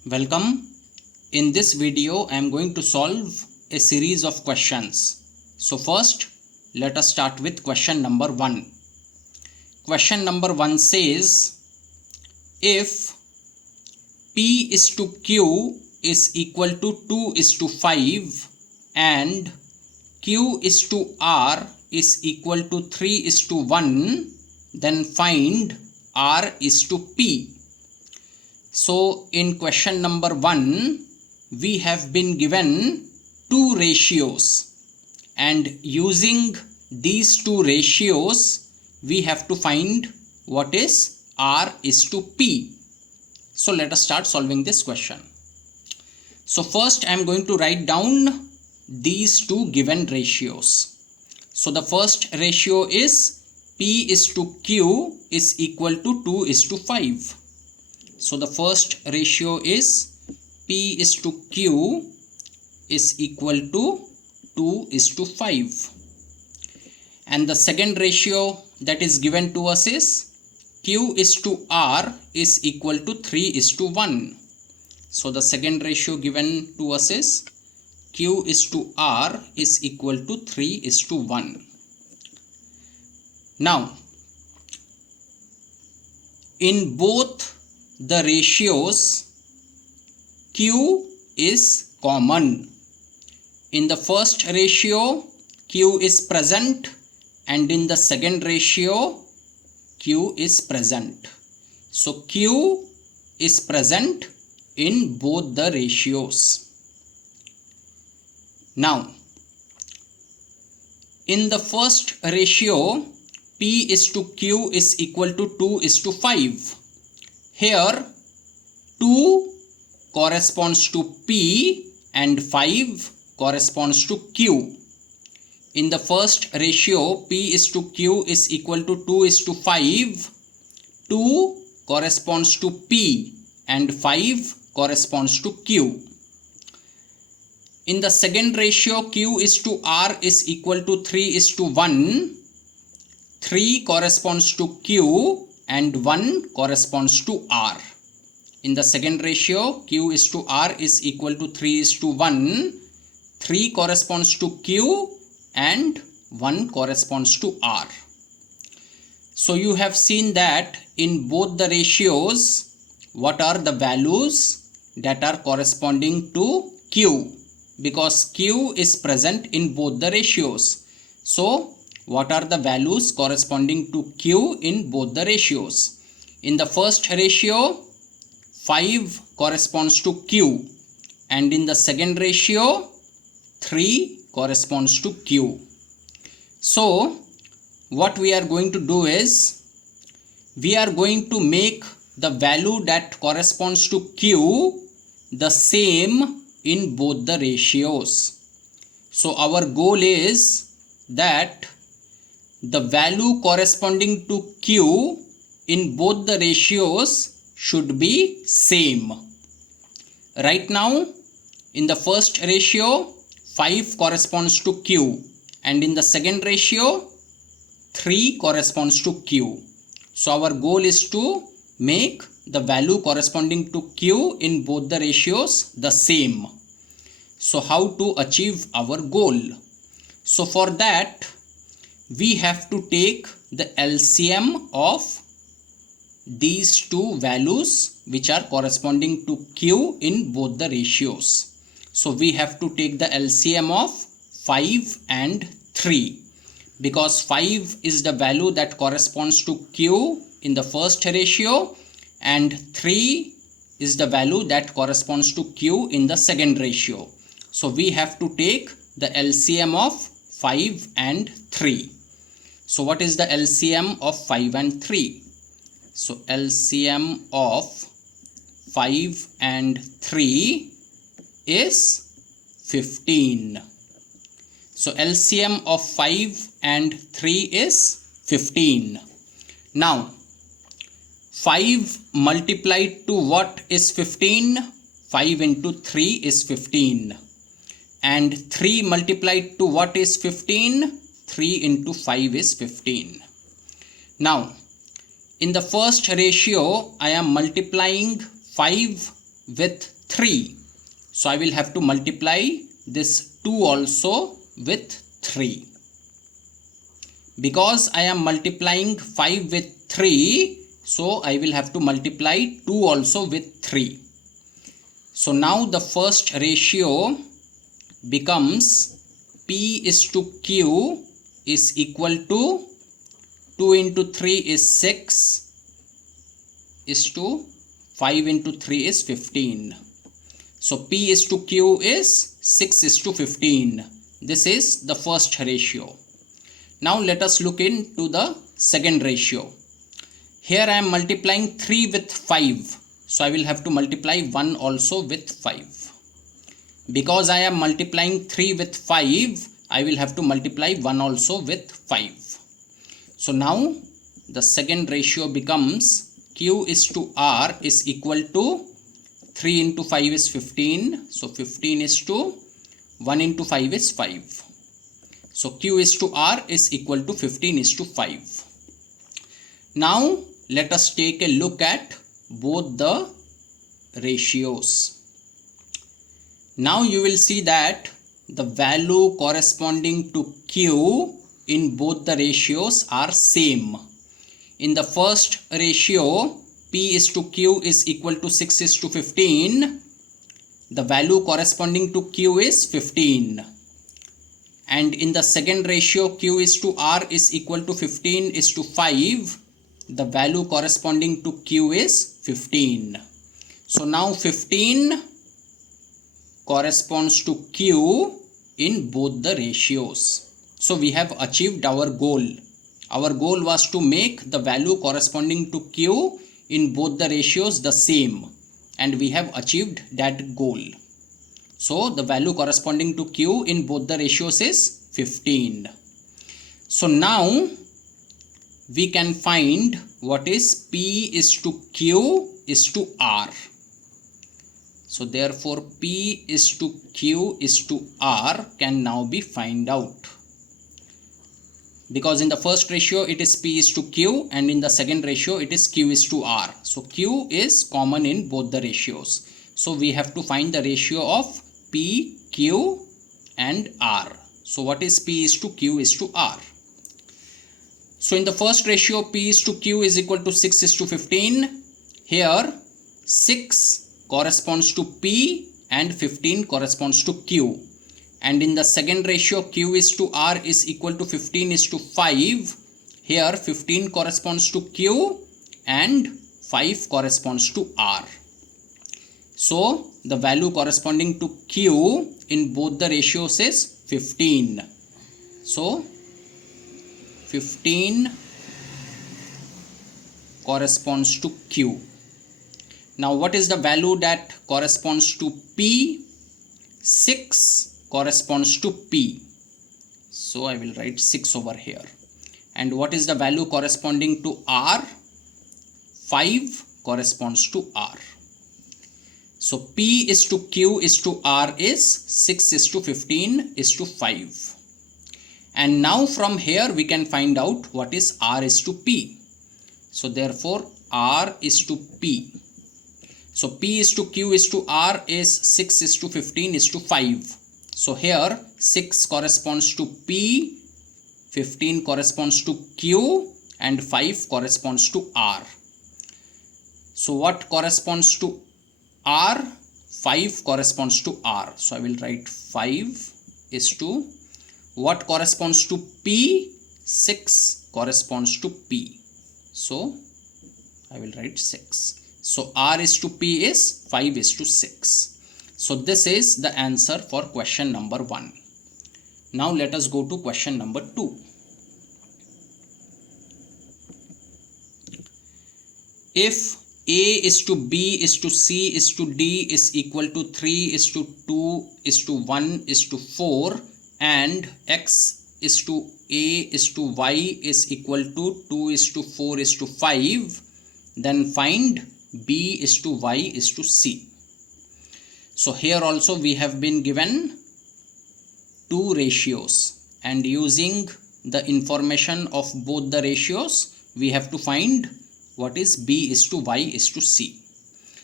Welcome. In this video, I am going to solve a series of questions. So first, let us start with question number 1. Question number 1 says, if P is to Q is equal to 2 is to 5 and Q is to R is equal to 3 is to 1, then find R is to P. So in question number 1, we have been given two ratios, and using these two ratios, we have to find what is R is to P. So let us start solving this question. So first I am going to write down these two given ratios. So the first ratio is P is to Q is equal to 2 is to 5. So the first ratio is P is to Q is equal to 2 is to 5. And the second ratio that is given to us is Q is to R is equal to 3 is to 1. So the second ratio given to us is Q is to R is equal to 3 is to 1. Now, in both the ratios, Q is common. In the first ratio, Q is present, and in the second ratio, Q is present. So Q is present in both the ratios. Now, in the first ratio, P is to Q is equal to 2 is to 5. Here 2 corresponds to P and 5 corresponds to Q. In the first ratio, P is to Q is equal to 2 is to 5. 2 corresponds to P and 5 corresponds to Q. In the second ratio, Q is to R is equal to 3 is to 1. 3 corresponds to Q and 1 corresponds to R. In the second ratio, Q is to R is equal to 3 is to 1. 3 corresponds to Q and 1 corresponds to R. So you have seen that in both the ratios, what are the values that are corresponding to Q? Because Q is present in both the ratios. So what are the values corresponding to Q in both the ratios? In the first ratio, 5 corresponds to Q, and in the second ratio, 3 corresponds to Q. So what we are going to do is, we are going to make the value that corresponds to Q the same in both the ratios. So our goal is that the value corresponding to Q in both the ratios should be same. Right now, in the first ratio, 5 corresponds to Q, and in the second ratio, 3 corresponds to Q. So our goal is to make the value corresponding to Q in both the ratios the same. So how to achieve our goal? So for that, we have to take the LCM of these two values which are corresponding to Q in both the ratios. So we have to take the LCM of 5 and 3, because 5 is the value that corresponds to Q in the first ratio and 3 is the value that corresponds to Q in the second ratio. So we have to take the LCM of 5 and 3. So what is the LCM of 5 and 3? So LCM of 5 and 3 is 15. So LCM of 5 and 3 is 15. Now 5 multiplied to what is 15? 5 into 3 is 15. And 3 multiplied to what is 15? 3 into 5 is 15. Now, in the first ratio, I am multiplying 5 with 3. So I will have to multiply this 2 also with 3. Because I am multiplying 5 with 3, so I will have to multiply 2 also with 3. So now the first ratio becomes P is to Q is equal to 2 into 3 is 6 is to 5 into 3 is 15. So P is to Q is 6 is to 15. This is the first ratio. Now let us look into the second ratio. Here I am multiplying 3 with 5. So I will have to multiply 1 also with 5. Because I am multiplying 3 with 5, I will have to multiply 1 also with 5. So now the second ratio becomes Q is to R is equal to 3 into 5 is 15. So 15 is to 1 into 5 is 5. So Q is to R is equal to 15 is to 5. Now let us take a look at both the ratios. Now you will see that the value corresponding to Q in both the ratios are same. In the first ratio, P is to Q is equal to 6 is to 15. The value corresponding to Q is 15. And in the second ratio, Q is to R is equal to 15 is to 5. The value corresponding to Q is 15. So now 15 corresponds to Q in both the ratios. So we have achieved our goal. Our goal was to make the value corresponding to Q in both the ratios the same, and we have achieved that goal. So the value corresponding to Q in both the ratios is 15. So now we can find what is P is to Q is to R. So therefore P is to Q is to R can now be found out. Because in the first ratio it is P is to Q, and in the second ratio it is Q is to R. So Q is common in both the ratios. So we have to find the ratio of P, Q and R. So what is P is to Q is to R? So in the first ratio, P is to Q is equal to 6 is to 15. Here 6 corresponds to P and 15 corresponds to Q. And in the second ratio, Q is to R is equal to 15 is to 5. Here 15 corresponds to Q and 5 corresponds to R. So the value corresponding to Q in both the ratios is 15. So 15 corresponds to Q. Now what is the value that corresponds to P? 6 corresponds to P. So I will write 6 over here. And what is the value corresponding to R? 5 corresponds to R. So P is to Q is to R is 6 is to 15 is to 5. And now from here we can find out what is R is to P. So therefore R is to P. So P is to Q is to R is 6 is to 15 is to 5. So here 6 corresponds to P, 15 corresponds to Q and 5 corresponds to R. So what corresponds to R? 5 corresponds to R. So I will write 5 is to what corresponds to P? 6 corresponds to P. So I will write 6. So R is to P is 5 is to 6. So this is the answer for question number 1. Now let us go to question number 2. If A is to B is to C is to D is equal to 3 is to 2 is to 1 is to 4 and X is to A is to Y is equal to 2 is to 4 is to 5, then find B is to Y is to C. So here also we have been given 2 ratios, and using the information of both the ratios we have to find what is B is to Y is to C.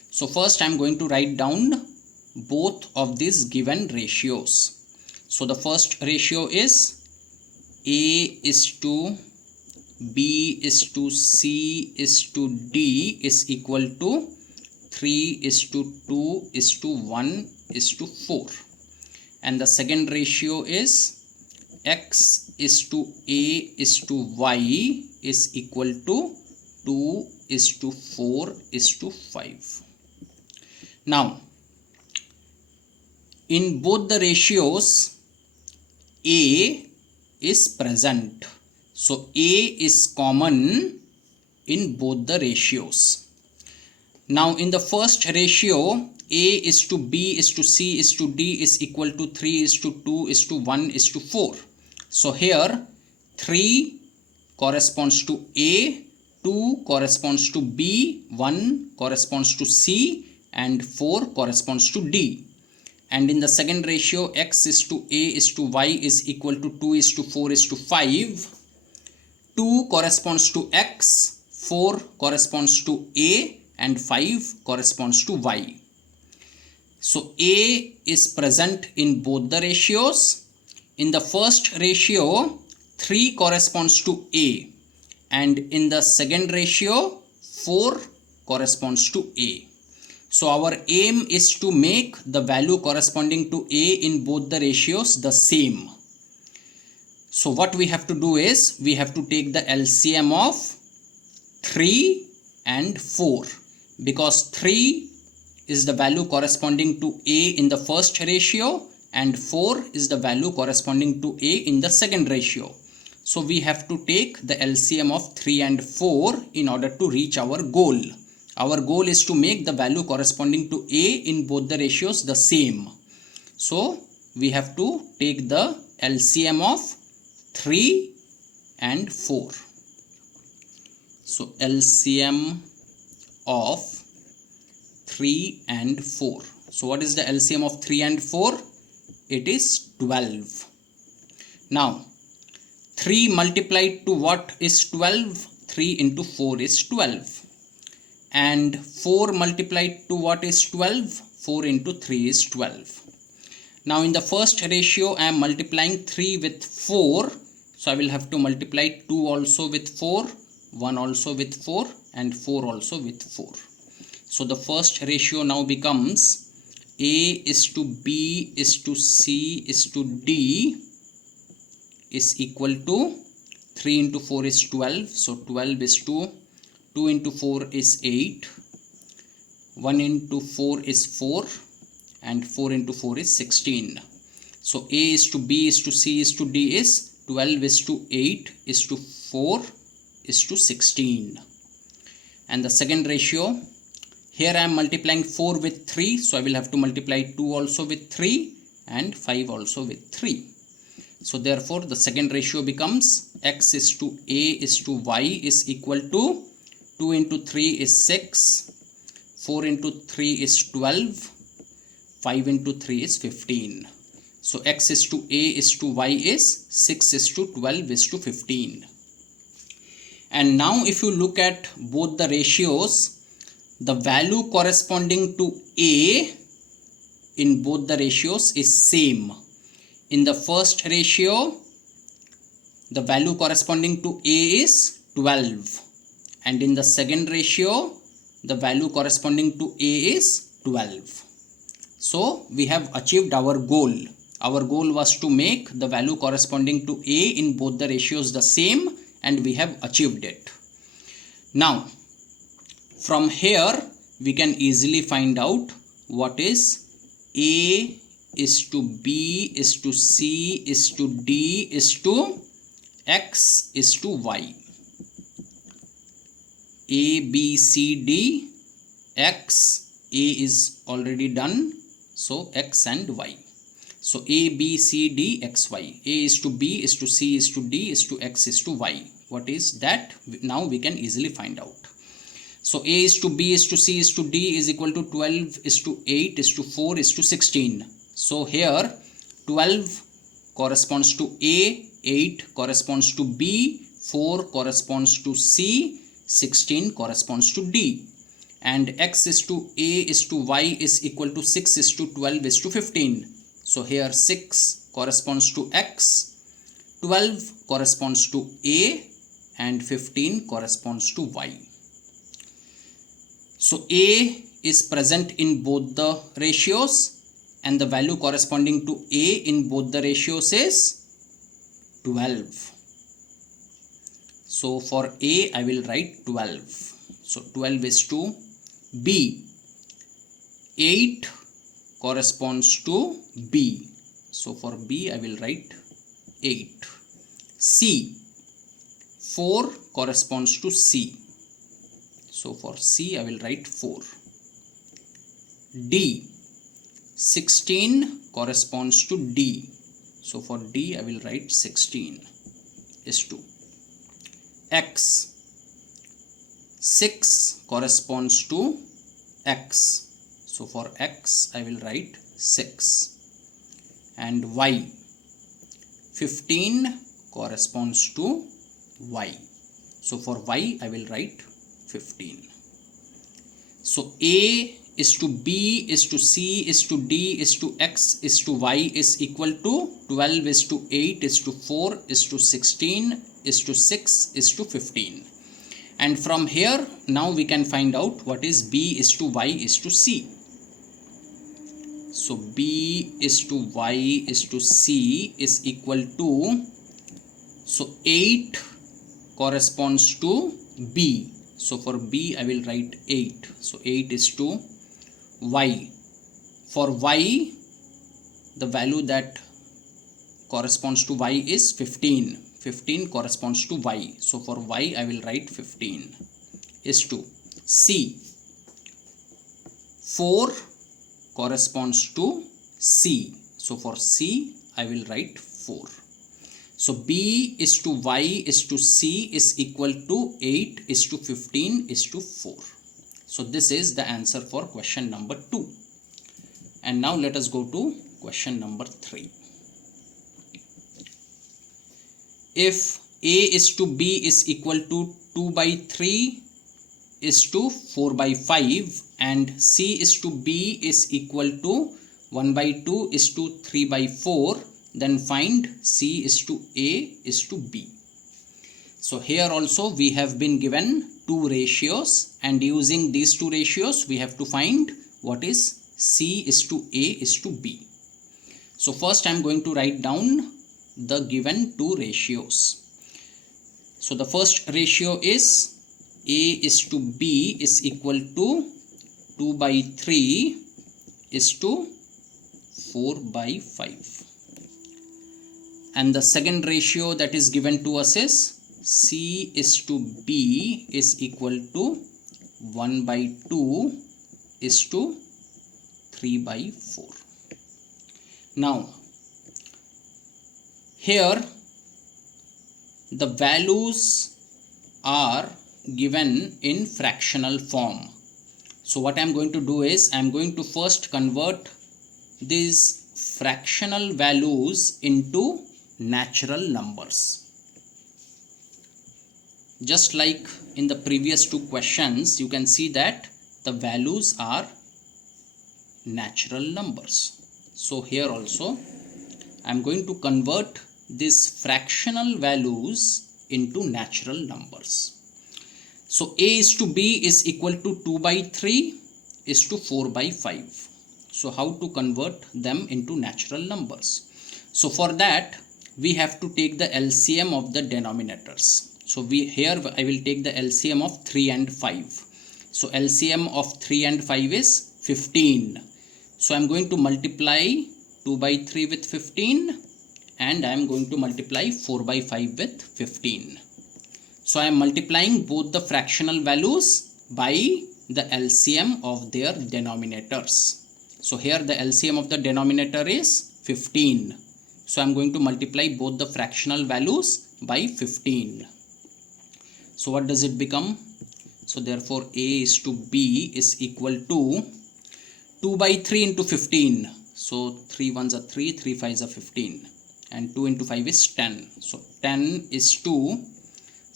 So first I am going to write down both of these given ratios. So the first ratio is A is to B is to C is to D is equal to 3 is to 2 is to 1 is to 4. And the second ratio is X is to A is to Y is equal to 2 is to 4 is to 5. Now, in both the ratios, A is present. So, A is common in both the ratios. Now, in the first ratio, A is to B is to C is to D is equal to 3 is to 2 is to 1 is to 4. So, here 3 corresponds to A, 2 corresponds to B, 1 corresponds to C and 4 corresponds to D. And in the second ratio, X is to A is to Y is equal to 2 is to 4 is to 5. 2 corresponds to X, 4 corresponds to A and 5 corresponds to Y. So A is present in both the ratios. In the first ratio, 3 corresponds to A and in the second ratio, 4 corresponds to A. So our aim is to make the value corresponding to A in both the ratios the same. So what we have to do is, we have to take the LCM of 3 and 4, because 3 is the value corresponding to A in the first ratio and 4 is the value corresponding to A in the second ratio. So we have to take the LCM of 3 and 4 in order to reach our goal. Our goal is to make the value corresponding to A in both the ratios the same. So we have to take the LCM of 3 and 4. So LCM of 3 and 4. So what is the LCM of 3 and 4? It is 12. Now 3 multiplied to what is 12? 3 into 4 is 12. And 4 multiplied to what is 12? 4 into 3 is 12. Now in the first ratio I am multiplying 3 with 4. So I will have to multiply 2 also with 4, 1 also with 4 and 4 also with 4. So the first ratio now becomes A is to B is to C is to D is equal to 3 into 4 is 12. So 12 is to 2 into 4 is 8, 1 into 4 is 4 and 4 into 4 is 16. So A is to B is to C is to D is 12 is to 8 is to 4 is to 16. And the second ratio, here I am multiplying 4 with 3, so I will have to multiply 2 also with 3 and 5 also with 3. So therefore the second ratio becomes X is to A is to Y is equal to 2 into 3 is 6, 4 into 3 is 12, 5 into 3 is 15. So X is to A is to Y is 6 is to 12 is to 15. And now if you look at both the ratios, the value corresponding to A in both the ratios is same. In the first ratio, the value corresponding to A is 12. And in the second ratio, the value corresponding to A is 12. So we have achieved our goal. Our goal was to make the value corresponding to A in both the ratios the same, and we have achieved it. Now, from here, we can easily find out what is A is to B is to C is to D is to X is to Y. A, B, C, D, X, A is already done, so X and Y. So A, B, C, D, X, Y. A is to B is to C is to D is to X is to Y. What is that? Now we can easily find out. So A is to B is to C is to D is equal to 12 is to 8 is to 4 is to 16. So here 12 corresponds to A, 8 corresponds to B, 4 corresponds to C, 16 corresponds to D. and x is to a is to y is equal to 6 is to 12 is to 15. So here 6 corresponds to x, 12 corresponds to a, and 15 corresponds to y. So a is present in both the ratios and the value corresponding to a in both the ratios is 12. So for a I will write 12. So 12 is to b. 8 corresponds to b. So for b I will write 8. C. 4 corresponds to c. So for c I will write 4. D. 16 corresponds to d. So for d I will write 16 is 2. X. 6 corresponds to x. So for x I will write 6. And y. 15 corresponds to y. So for y I will write 15. So a is to b is to c is to d is to x is to y is equal to 12 is to 8 is to 4 is to 16 is to 6 is to 15. And from here now we can find out what is b is to y is to c. So b is to y is to c is equal to, so 8 corresponds to b. So for b I will write 8. So 8 is to y. For y the value that corresponds to y is 15. 15 corresponds to y. So for y I will write 15 is to c. 4 corresponds to c. So for c I will write 4. So b is to y is to c is equal to 8 is to 15 is to 4. So this is the answer for question number 2. And now let us go to question number 3. If a is to b is equal to 2 by 3 is to 4 by 5 and c is to b is equal to 1 by 2 is to 3 by 4, then find c is to a is to b. So here also we have been given two ratios, and using these two ratios we have to find what is c is to a is to b. So first I am going to write down the given two ratios. So the first ratio is a is to b is equal to 2 by 3 is to 4 by 5. And the second ratio that is given to us is c is to b is equal to 1 by 2 is to 3 by 4. Now here the values are given in fractional form. So what I am going to do is I am going to first convert these fractional values into natural numbers. Just like in the previous two questions, you can see that the values are natural numbers. So here also I am going to convert these fractional values into natural numbers. So a is to b is equal to 2 by 3 is to 4 by 5. So how to convert them into natural numbers? So for that we have to take the LCM of the denominators. So here I will take the LCM of 3 and 5. So LCM of 3 and 5 is 15. So I am going to multiply 2 by 3 with 15 and I am going to multiply 4 by 5 with 15. So I am multiplying both the fractional values by the LCM of their denominators. So here the LCM of the denominator is 15. So I am going to multiply both the fractional values by 15. So what does it become? So therefore a is to b is equal to 2 by 3 into 15. So 3 ones are 3, 3 fives are 15. And 2 into 5 is 10. So 10 is to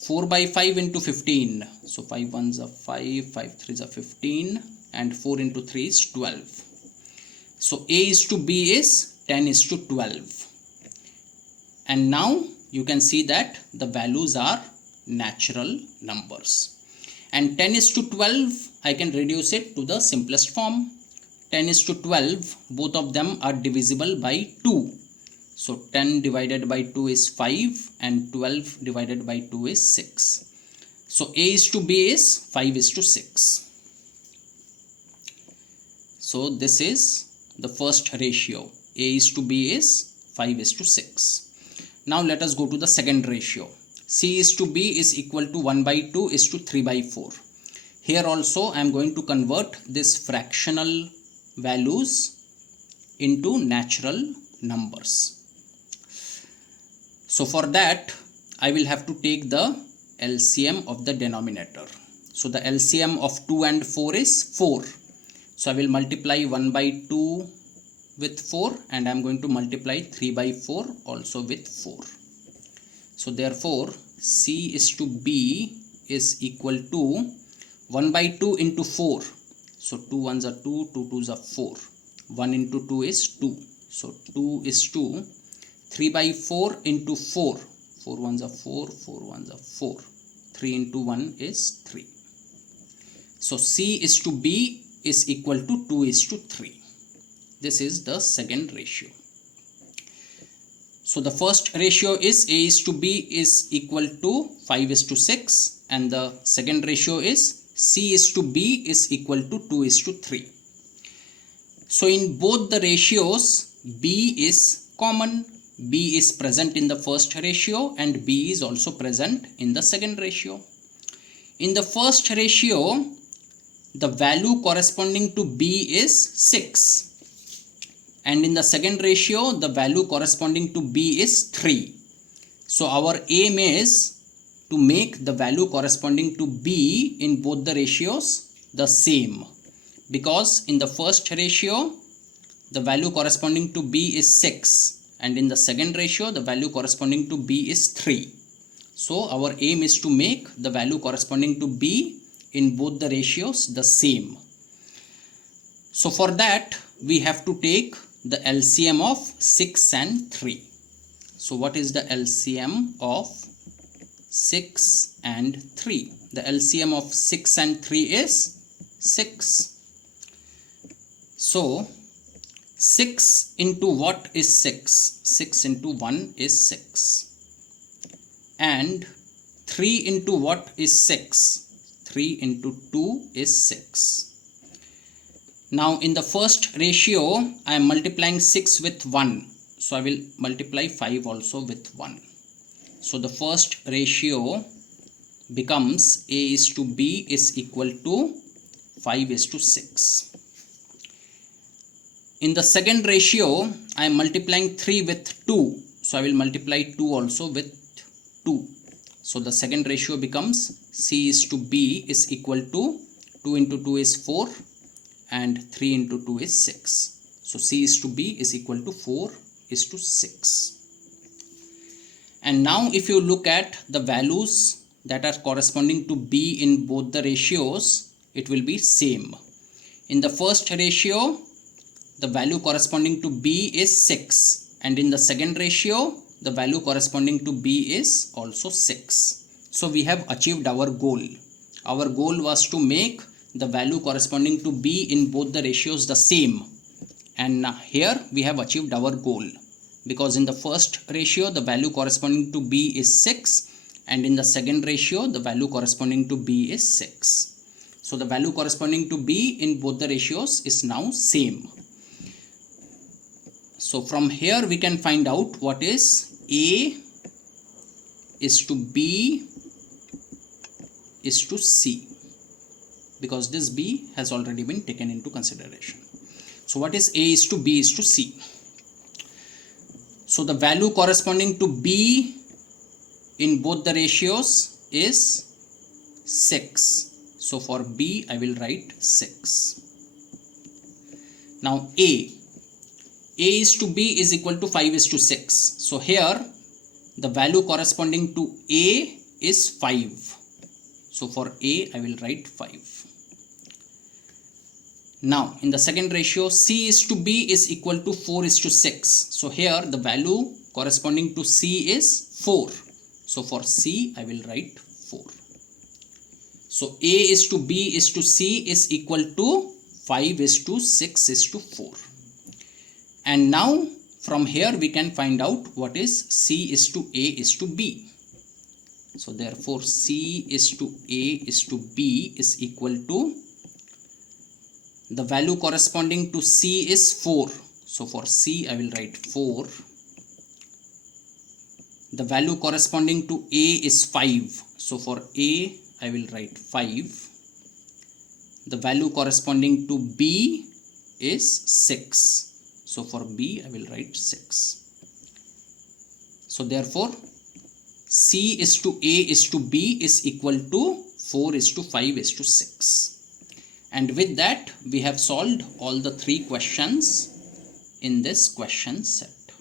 4 by 5 into 15. So 5 ones are 5, 5 threes are 15, and 4 into 3 is 12. So A is to B is 10 is to 12. And now you can see that the values are natural numbers. And 10 is to 12, I can reduce it to the simplest form. 10 is to 12, both of them are divisible by 2. So 10 divided by 2 is 5 and 12 divided by 2 is 6. So A is to B is 5 is to 6. So this is the first ratio. A is to B is 5 is to 6. Now let us go to the second ratio. C is to B is equal to 1 by 2 is to 3 by 4. Here also I am going to convert this fractional values into natural numbers. So for that I will have to take the LCM of the denominator. So the LCM of 2 and 4 is 4. So I will multiply 1 by 2 with 4 and I am going to multiply 3 by 4 also with 4. So therefore C is to B is equal to 1 by 2 into 4. So 2 ones are 2, 2 twos are 4. 1 into 2 is 2. So 2 is 2. 3 by 4 into 4. 4 ones are 4, 4 ones are 4. 3 into 1 is 3. So C is to B is equal to 2 is to 3. This is the second ratio. So the first ratio is A is to B is equal to 5 is to 6, and the second ratio is C is to B is equal to 2 is to 3. So in both the ratios B is common. B is present in the first ratio and B is also present in the second ratio. In the first ratio, the value corresponding to B is 6. And in the second ratio, the value corresponding to B is 3. So our aim is to make the value corresponding to B in both the ratios the same. Because in the first ratio, the value corresponding to B is 6. And in the second ratio, the value corresponding to B is 3. So our aim is to make the value corresponding to B in both the ratios the same. So for that, we have to take the LCM of 6 and 3. So what is the LCM of 6 and 3? The LCM of 6 and 3 is 6. So 6 into what is 6? 6 into 1 is 6. And 3 into what is 6? 3 into 2 is 6. Now in the first ratio, I am multiplying 6 with 1. So I will multiply 5 also with 1. So the first ratio becomes A is to B is equal to 5 is to 6. In the second ratio, I am multiplying 3 with 2. So I will multiply 2 also with 2. So the second ratio becomes C is to B is equal to 2 into 2 is 4 and 3 into 2 is 6. So C is to B is equal to 4 is to 6. And now if you look at the values that are corresponding to B in both the ratios, it will be same. In the first ratio, the value corresponding to B is 6, and in the second ratio, the value corresponding to B is also 6. So we have achieved our goal. Our goal was to make the value corresponding to B in both the ratios the same. And here we have achieved our goal. Because in the first ratio, the value corresponding to B is 6, and in the second ratio, the value corresponding to B is 6. So the value corresponding to B in both the ratios is now same. So from here we can find out what is A is to B is to C, because this B has already been taken into consideration. So what is A is to B is to C? So the value corresponding to B in both the ratios is 6. So for B I will write 6. Now A is to B is equal to 5 is to 6. So here the value corresponding to A is 5. So for A, I will write 5. Now, in the second ratio, C is to B is equal to 4 is to 6. So here the value corresponding to C is 4. So for C, I will write 4. So A is to B is to C is equal to 5 is to 6 is to 4. And now from here we can find out what is C is to A is to B. So therefore C is to A is to B is equal to, the value corresponding to C is 4. So for C I will write 4. The value corresponding to A is 5. So for A I will write 5. The value corresponding to B is 6. So for B I will write 6. So therefore C is to A is to B is equal to 4 is to 5 is to 6. And with that we have solved all the 3 questions in this question set.